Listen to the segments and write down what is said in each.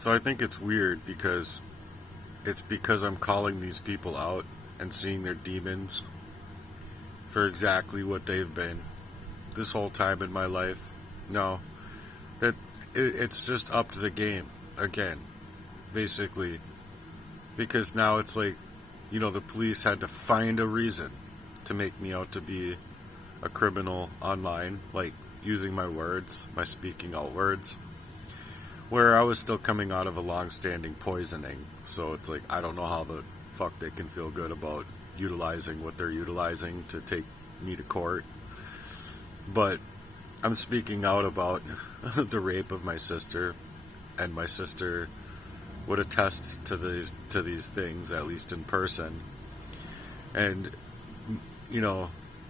So I think it's weird because I'm calling these people out and seeing their demons for exactly what they've been this whole time in my life. No, that it's just up to the game again, basically, because now it's like, the police had to find a reason to make me out to be a criminal online, like using my words, my speaking out words, where I was still coming out of a long-standing poisoning. So it's like, I don't know how the fuck they can feel good about utilizing what they're utilizing to take me to court. But I'm speaking out about the rape of my sister, and my sister would attest to these things, at least in person. And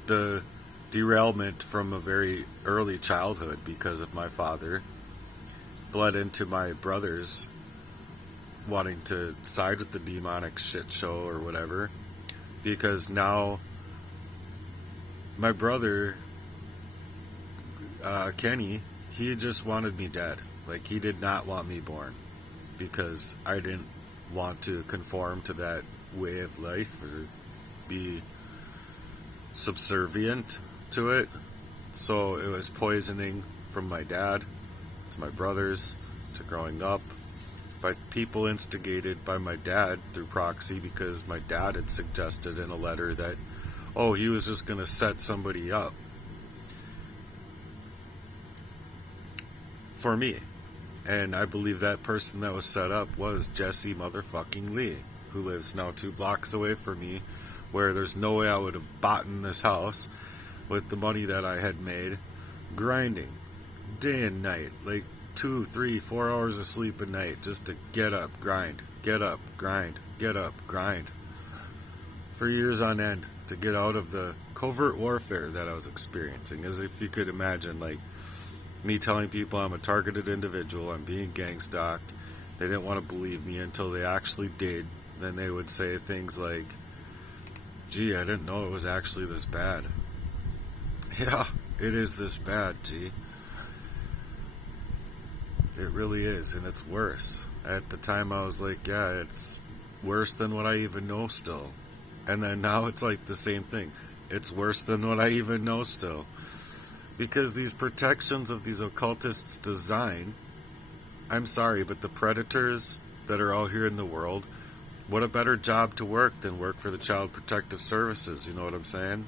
the derailment from a very early childhood because of my father bled into my brothers wanting to side with the demonic shit show or whatever, because now my brother Kenny, he just wanted me dead. Like, he did not want me born because I didn't want to conform to that way of life or be subservient to it. So it was poisoning from my dad to my brothers to growing up by people instigated by my dad through proxy, because my dad had suggested in a letter that, he was just going to set somebody up for me. And I believe that person that was set up was Jesse motherfucking Lee, who lives now 2 blocks away from me, where there's no way I would have bought in this house with the money that I had made, grinding day and night, like 2, 3, 4 hours of sleep a night just to get up, grind, get up, grind, get up, grind, for years on end, to get out of the covert warfare that I was experiencing. As if you could imagine, like, me telling people I'm a targeted individual, I'm being gang stalked. They didn't want to believe me until they actually did. Then they would say things like, gee, I didn't know it was actually this bad. Yeah, it is this bad, gee. It really is, and it's worse. At the time I was like, yeah, it's worse than what I even know still. And then now it's like the same thing. It's worse than what I even know still. Because these protections of these occultists' design, I'm sorry, but the predators that are out here in the world, what a better job to work than work for the Child Protective Services, you know what I'm saying?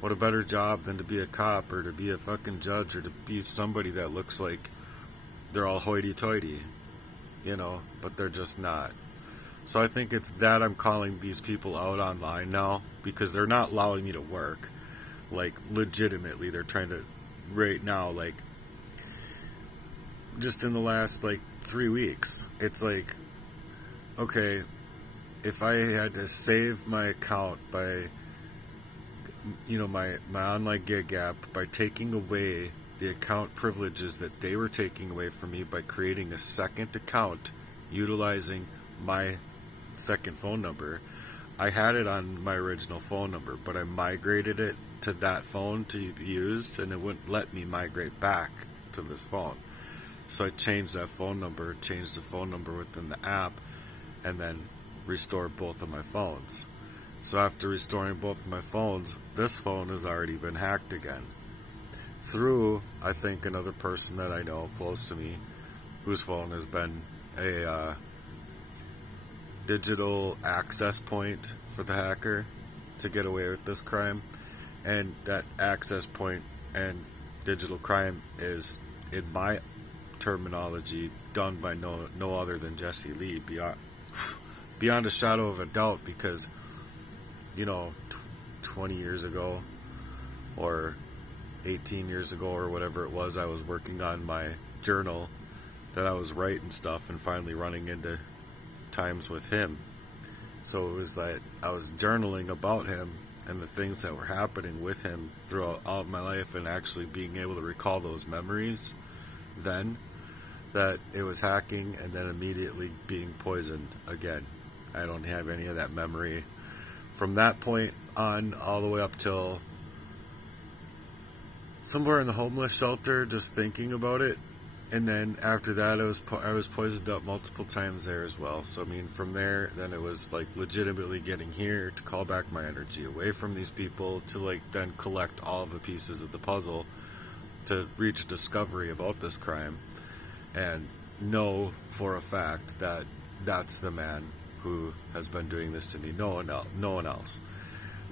What a better job than to be a cop or to be a fucking judge or to be somebody that looks like they're all hoity-toity, but they're just not. So I think it's that I'm calling these people out online now, because they're not allowing me to work. Like, legitimately, they're trying to, right now, like, just in the last, 3 weeks, it's like, okay, if I had to save my account by, my online gig app, by taking away the account privileges that they were taking away from me by creating a second account utilizing my second phone number. I had it on my original phone number, but I migrated it to that phone to be used, and it wouldn't let me migrate back to this phone. So I changed that phone number, changed the phone number within the app, and then restored both of my phones. So after restoring both of my phones, this phone has already been hacked again. Through, I think, another person that I know close to me, whose phone has been a digital access point for the hacker to get away with this crime. And that access point and digital crime is, in my terminology, done by no other than Jesse Lee, beyond a shadow of a doubt, because 20 years ago or 18 years ago or whatever it was, I was working on my journal that I was writing stuff and finally running into times with him. So it was that I was journaling about him and the things that were happening with him throughout all of my life, and actually being able to recall those memories then, that it was hacking and then immediately being poisoned again. I don't have any of that memory from that point on all the way up till somewhere in the homeless shelter, just thinking about it. And then after that, I was poisoned up multiple times there as well. So I mean, from there, then it was like legitimately getting here to call back my energy away from these people to like then collect all of the pieces of the puzzle to reach a discovery about this crime and know for a fact that that's the man who has been doing this to me. No one else. No one else.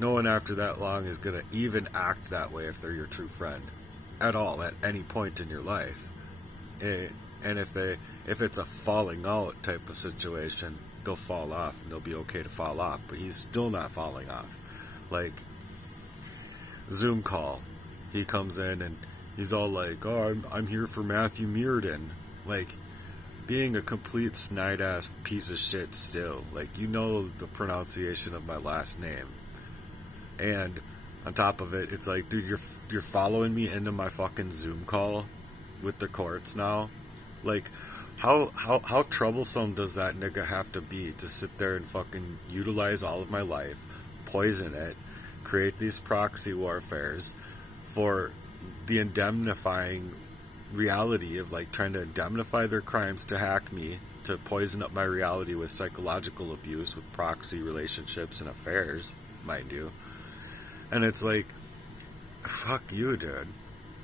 No one after that long is gonna even act that way if they're your true friend at all at any point in your life. And if it's a falling out type of situation, they'll fall off and they'll be okay to fall off. But he's still not falling off. Like Zoom call, he comes in and he's all like, "Oh, I'm here for Matthew Mearden." Like being a complete snide ass piece of shit. Still, like you know the pronunciation of my last name, and on top of it, it's like, dude, you're following me into my fucking Zoom call with the courts now. Like, how troublesome does that nigga have to be to sit there and fucking utilize all of my life, poison it, create these proxy warfares for the indemnifying reality of like trying to indemnify their crimes to hack me, to poison up my reality with psychological abuse, with proxy relationships and affairs, mind you. And it's like, fuck you, dude.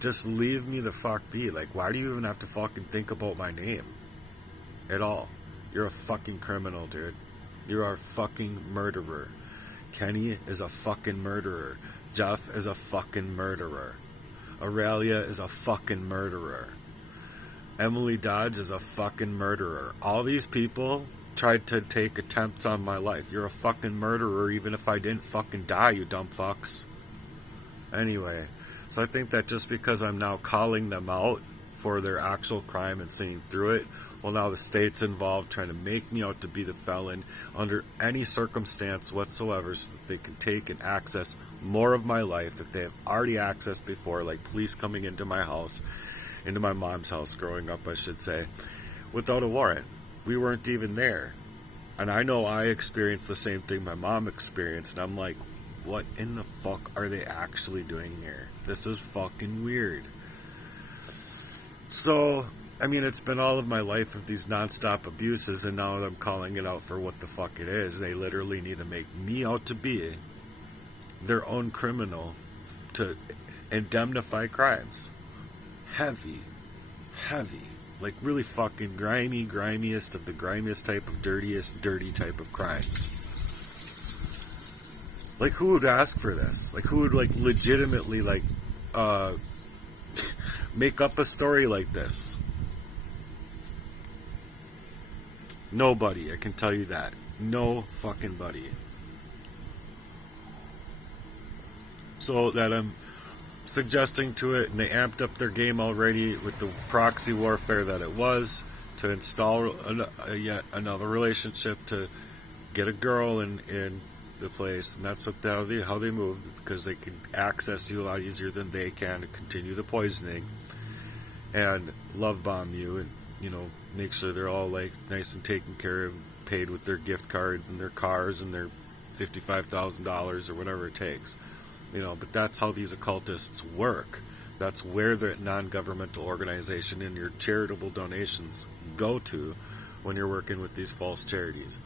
Just leave me the fuck be. Like, why do you even have to fucking think about my name at all? You're a fucking criminal, dude. You are a fucking murderer. Kenny is a fucking murderer. Jeff is a fucking murderer. Aurelia is a fucking murderer. Emily Dodge is a fucking murderer. All these people tried to take attempts on my life. You're a fucking murderer even if I didn't fucking die, you dumb fucks. Anyway, so I think that just because I'm now calling them out for their actual crime and seeing through it, well, now the state's involved trying to make me out to be the felon under any circumstance whatsoever so that they can take and access more of my life that they have already accessed before, like police coming into my house, into my mom's house growing up, I should say, without a warrant. We weren't even there. And I know I experienced the same thing my mom experienced, and I'm like, what in the fuck are they actually doing here? This is fucking weird. So, I mean, it's been all of my life of these nonstop abuses, and now I'm calling it out for what the fuck it is. They literally need to make me out to be their own criminal to indemnify crimes. Heavy. Like really fucking grimiest of the grimiest type of dirty type of crimes. Like, who would ask for this? Like, who would, like, legitimately, like, make up a story like this? Nobody, I can tell you that. No fucking buddy. So that I'm suggesting to it, and they amped up their game already with the proxy warfare that it was, to install yet another relationship to get a girl in the place, and that's how they move, because they can access you a lot easier than they can to continue the poisoning and love bomb you, and you know, make sure they're all like nice and taken care of, paid with their gift cards and their cars and their $55,000 or whatever it takes, you know. But that's how these occultists work. That's where the non-governmental organization and your charitable donations go to when you're working with these false charities.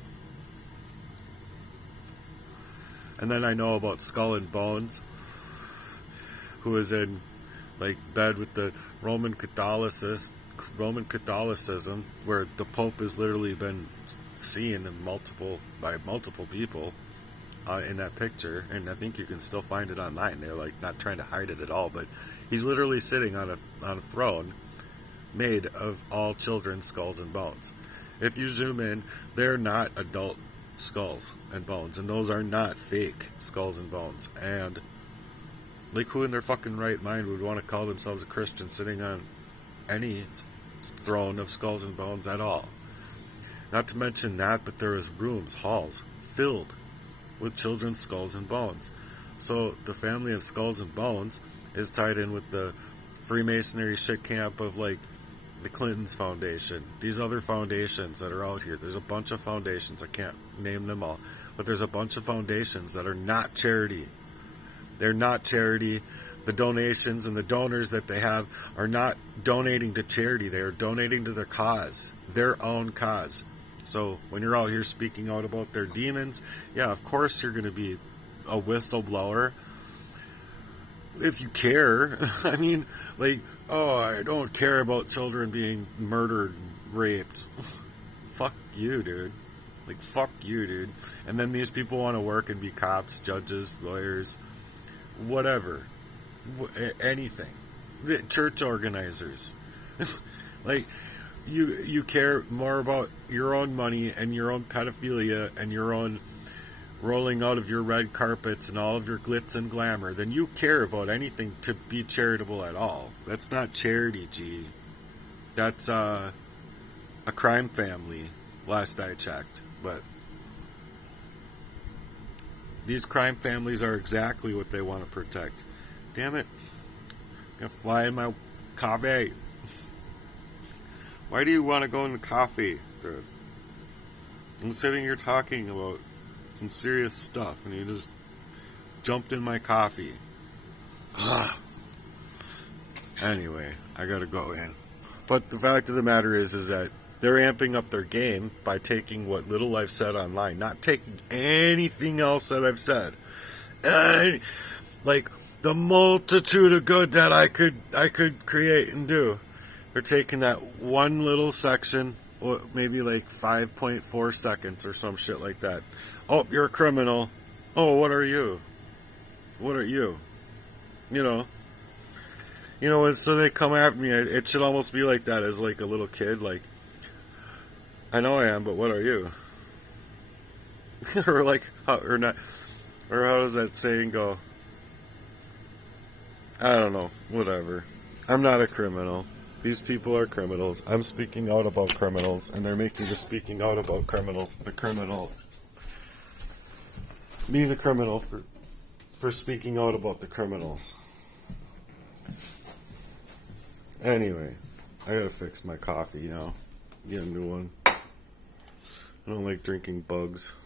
And then I know about Skull and Bones, who is in like bed with the Roman Catholicism, where the Pope has literally been seen by multiple people in that picture, and I think you can still find it online. They're like not trying to hide it at all, but he's literally sitting on a throne made of all children's skulls and bones. If you zoom in, they're not adult skulls and bones, and those are not fake skulls and bones. And like, who in their fucking right mind would want to call themselves a Christian sitting on any throne of skulls and bones at all? Not to mention that, but there is rooms, halls filled with children's skulls and bones. So the family of Skulls and Bones is tied in with the Freemasonry shit camp of like the Clintons Foundation, these other foundations that are out here. There's a bunch of foundations, I can't name them all, but there's a bunch of foundations that are not charity. They're not charity. The donations and the donors that they have are not donating to charity. They are donating to their cause, their own cause. So when you're out here speaking out about their demons, yeah, of course you're going to be a whistleblower. If you care. I mean, like, oh, I don't care about children being murdered, raped. Fuck you, dude. Like, fuck you, dude. And then these people want to work and be cops, judges, lawyers, whatever. Anything. Church organizers. Like, you care more about your own money and your own pedophilia and your own rolling out of your red carpets and all of your glitz and glamour than you care about anything to be charitable at all. That's not charity, G. That's a crime family, last I checked. But these crime families are exactly what they want to protect. Damn it. I'm going to fly in my coffee. Why do you want to go in the coffee, dude? I'm sitting here talking about some serious stuff, and you just jumped in my coffee. Anyway, I gotta go in. But the fact of the matter is that they're amping up their game by taking what little I've said online, not taking anything else that I've said. And, like, the multitude of good that I could create and do. They're taking that one little section, or maybe like 5.4 seconds or some shit like that. Oh, you're a criminal. Oh, what are you? What are you? You know, and so they come after me. It should almost be like that as like a little kid. Like, I know I am, but what are you? Or like, or not, or how does that saying go? I don't know. Whatever. I'm not a criminal. These people are criminals. I'm speaking out about criminals, and they're making the speaking out about criminals the criminal. Me the criminal for speaking out about the criminals. Anyway, I gotta fix my coffee now. Get a new one. I don't like drinking bugs.